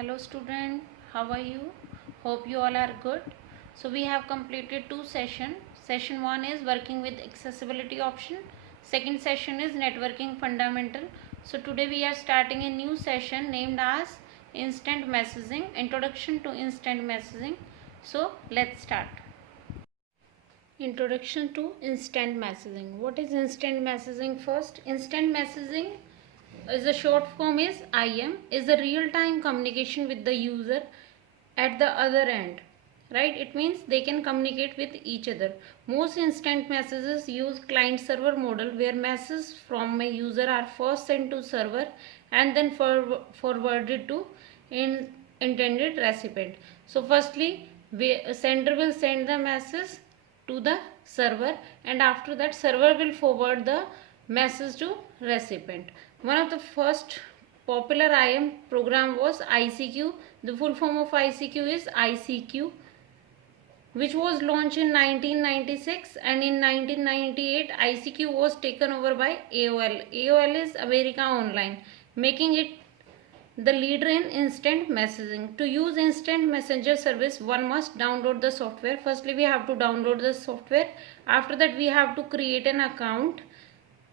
Hello student, how are you? Hope you all are good. So we have completed two sessions. Session 1 is working with accessibility option. Second session is networking fundamental. So today we are starting a new session named as instant messaging, introduction to instant messaging. So let's start. Introduction to instant messaging. What is instant messaging first? Instant messaging is a short form is IM, is a real time communication with the user at the other end, right? It means they can communicate with each other. Most instant messages use client server model where messages from a user are first sent to server and then forwarded to intended recipient. So firstly, sender will send the message to the server, and after that server will forward the message to recipient. One of the first popular IM program was ICQ. The full form of ICQ is ICQ, which was launched in 1996, and in 1998 ICQ was taken over by AOL. AOL is America Online, making it the leader in instant messaging. To use instant messenger service, one must download the software. Firstly, we have to download the software. After that, we have to create an account.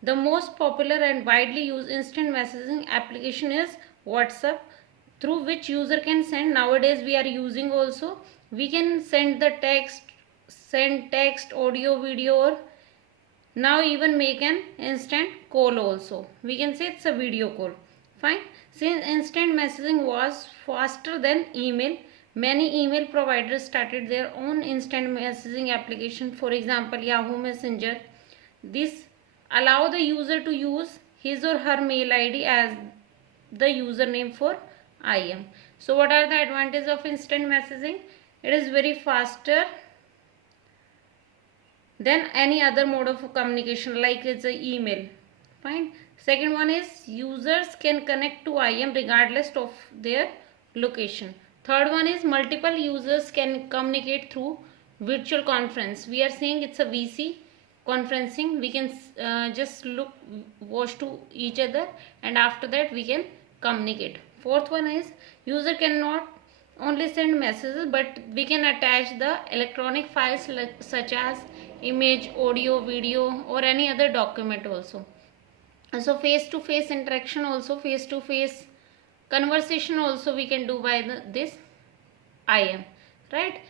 The most popular and widely used instant messaging application is WhatsApp, through which user can send. Nowadays we are using also. We can send the text, audio, video, or now even make an instant call also. We can say it's a video call. Fine. Since instant messaging was faster than email, many email providers started their own instant messaging application. For example, Yahoo Messenger. This allow the user to use his or her mail ID as the username for IM. So what are the advantages of instant messaging? It is very faster than any other mode of communication, like it's an email. Fine. Second one is users can connect to IM regardless of their location. Third one is multiple users can communicate through virtual conference. We are saying it's a VC conferencing. We can just watch to each other, and after that we can communicate. Fourth one is user cannot only send messages, but we can attach the electronic files such as image, audio, video, or any other document also. So face to face interaction also, face to face conversation also we can do by this IM, right?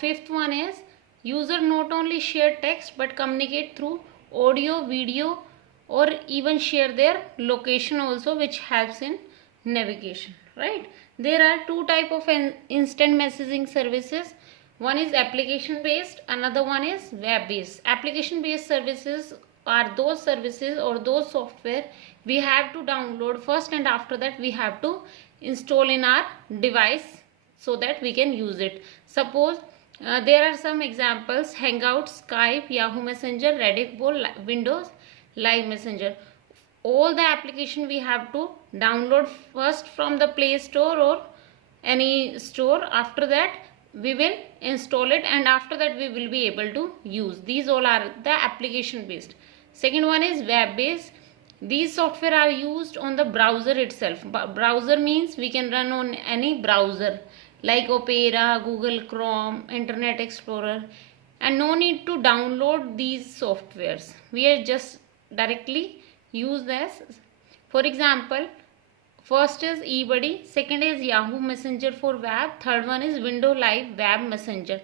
Fifth one is user not only share text but communicate through audio, video, or even share their location also, which helps in navigation, right? There are two type of instant messaging services. One is application based, another one is web based. Application based services are those services or those software we have to download first, and after that we have to install in our device so that we can use it. Suppose there are some examples: Hangouts, Skype, Yahoo Messenger, Rediffball, Windows Live Messenger. All the application we have to download first from the Play Store or any store. After that we will install it, and after that we will be able to use. These all are the application based. Second one is web based. These software are used on the browser itself. Browser means we can run on any browser like Opera, Google Chrome, Internet Explorer, and no need to download these softwares. We are just directly use this. For example, first is eBuddy, second is Yahoo Messenger for web, third one is Windows Live Web Messenger.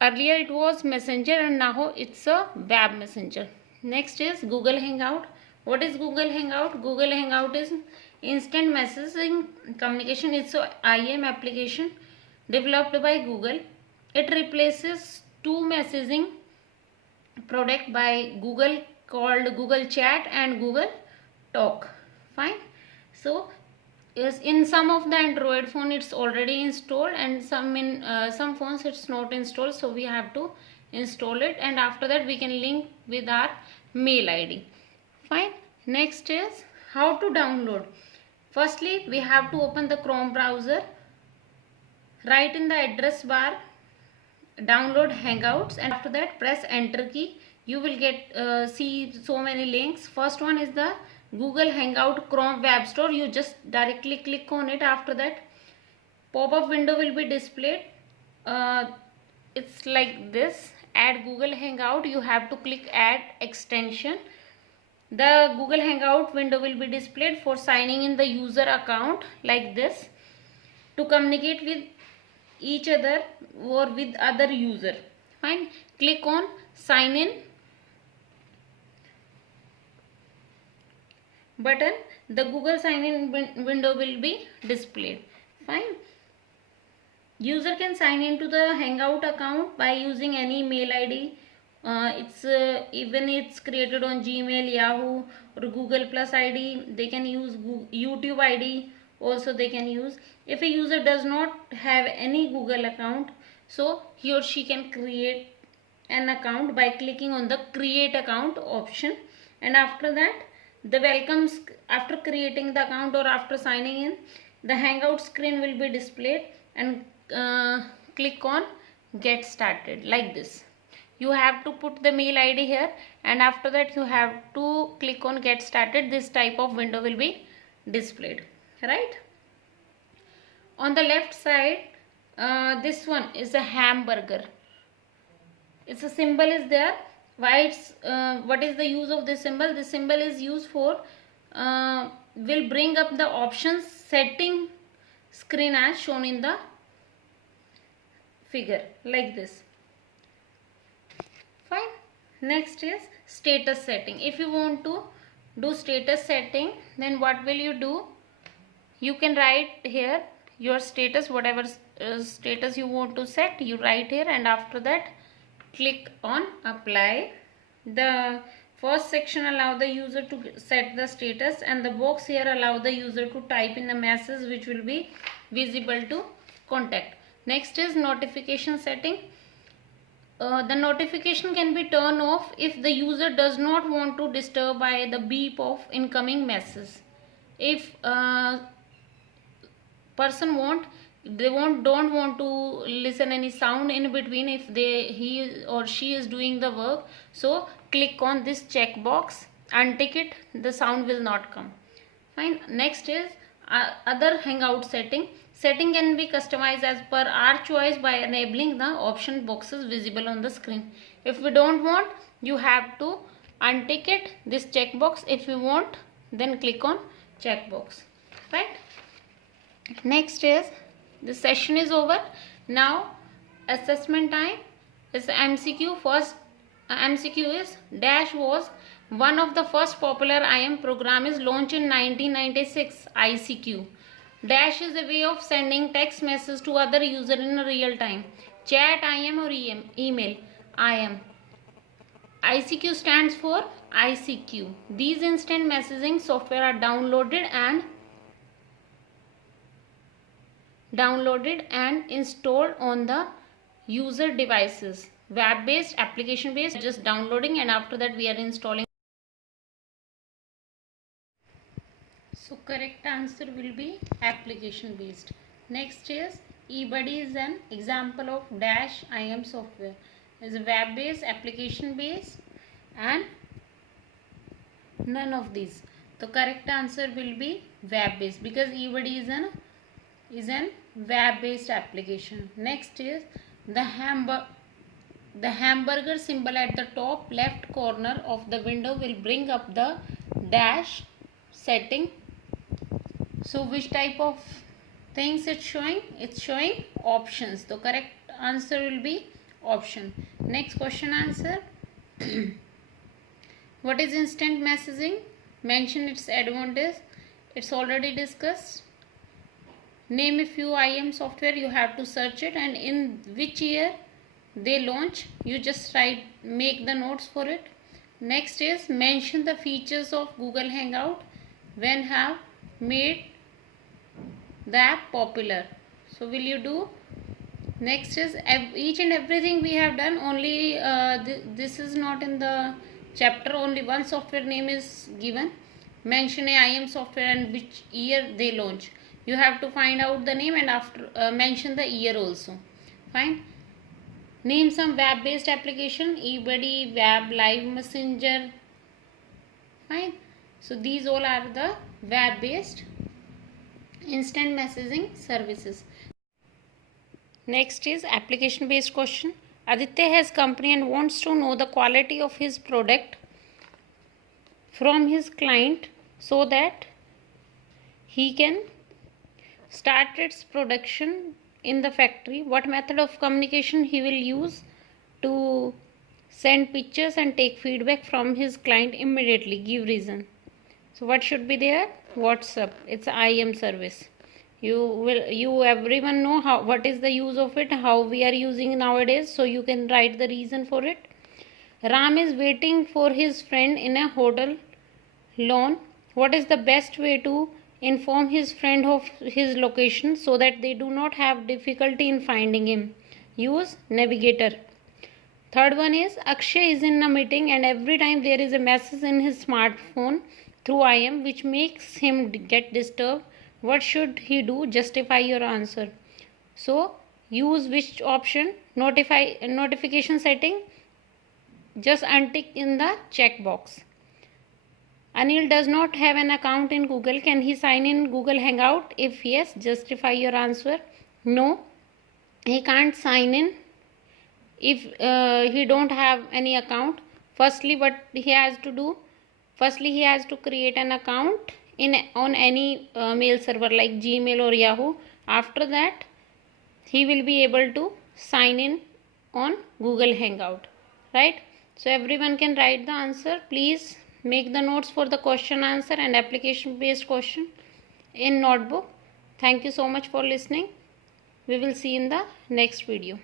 Earlier it was Messenger and now it's a web messenger. Next is Google Hangout. What is Google Hangout? Google Hangout is instant messaging communication. It's a IM application developed by Google. It replaces two messaging product by Google called Google Chat and Google Talk. Fine. So yes, in some of the Android phone it's already installed, and some phones it's not installed, so we have to install it, and after that we can link with our mail ID. Fine. Next is how to download. Firstly, we have to open the Chrome browser, write in the address bar download Hangouts, and after that press enter key. You will get see so many links. First one is the Google Hangout Chrome Web Store. You just directly click on it. After that, pop-up window will be displayed. It's like this. Add Google Hangout. You have to click add extension. The Google Hangout window will be displayed for signing in the user account like this, to communicate with each other or with other user. Fine. Click on sign in button. The Google sign in window will be displayed. Fine. User can sign into the Hangout account by using any mail ID. Even it's created on Gmail, Yahoo or Google Plus ID. They can use YouTube ID also they can use. If a user does not have any Google account, so he or she can create an account by clicking on the create account option, and after that the welcomes, after creating the account or after signing in, the Hangout screen will be displayed, and click on get started like this. You have to put the mail ID here, and after that you have to click on get started. This type of window will be displayed, right? On the left side, this one is a hamburger. It's a symbol is there. Why it's what is the use of this symbol? This symbol is used for will bring up the options setting screen as shown in the figure like this. Fine. Next is status setting. If you want to do status setting, then what will you do? You can write here your status, whatever status you want to set, you write here, and after that click on apply. The first section allow the user to set the status, and the box here allow the user to type in a message which will be visible to contact. Next is notification setting. The notification can be turned off if the user does not want to disturb by the beep of incoming message. If person don't want to listen any sound in between if he or she is doing the work, so click on this check box, untick it, the sound will not come. Fine. Next is other Hangout setting. Setting can be customized as per our choice by enabling the option boxes visible on the screen. If we don't want, you have to untick it, this checkbox. If you want, then click on checkbox. Right. Next is the session is over. Now assessment time is MCQ. First MCQ is Dash was one of the first popular IM program is launched in 1996. ICQ. Dash is a way of sending text message to other user in real time. Chat IM or email IM. ICQ stands for ICQ. These instant messaging software are downloaded and installed on the user devices. Web based, application based, just downloading, and after that we are installing. So correct answer will be application based. Next is eBuddy is an example of Dash IM software. Is a web based, application based, and none of these. The correct answer will be web based, because eBuddy is an web based application. Next is the hamburger symbol at the top left corner of the window will bring up the dash setting. So which type of things it's showing? It's showing options. The correct answer will be option. Next question answer. What is instant messaging? Mention its advantage. It's already discussed. Name a few IM software. You have to search it, and in which year they launch. You just make the notes for it. Next is mention the features of Google Hangout when have made the app popular. So will you do? Next is each and everything we have done. Only this is not in the chapter. Only one software name is given. Mention a IM software and which year they launch. You have to find out the name and after mention the year also. Fine. Name some web based application. eBuddy, Web, Live Messenger. Fine. So these all are the web based instant messaging services. Next is application based question. Aditya has company and wants to know the quality of his product from his client so that he can start its production in the factory. What method of communication he will use to send pictures and take feedback from his client immediately? Give reason. So what should be there? WhatsApp. It's IM service. You everyone know what is the use of it, how we are using nowadays, so you can write the reason for it. Ram is waiting for his friend in a hotel loan. What is the best way to inform his friend of his location so that they do not have difficulty in finding him? Use navigator. Third one is Akshay is in a meeting and every time there is a message in his smartphone through IM which makes him get disturbed. What should he do? Justify your answer. So use which option? Notification setting. Just untick in the checkbox. Anil does not have an account in Google. Can he sign in Google Hangout? If yes, justify your answer. No, he can't sign in if he don't have any account. Firstly, what he has to do? Firstly, he has to create an account on any mail server like Gmail or Yahoo. After that, he will be able to sign in on Google Hangout, right? So everyone can write the answer. Please make the notes for the question answer and application based question in notebook. Thank you so much for listening. We will see in the next video.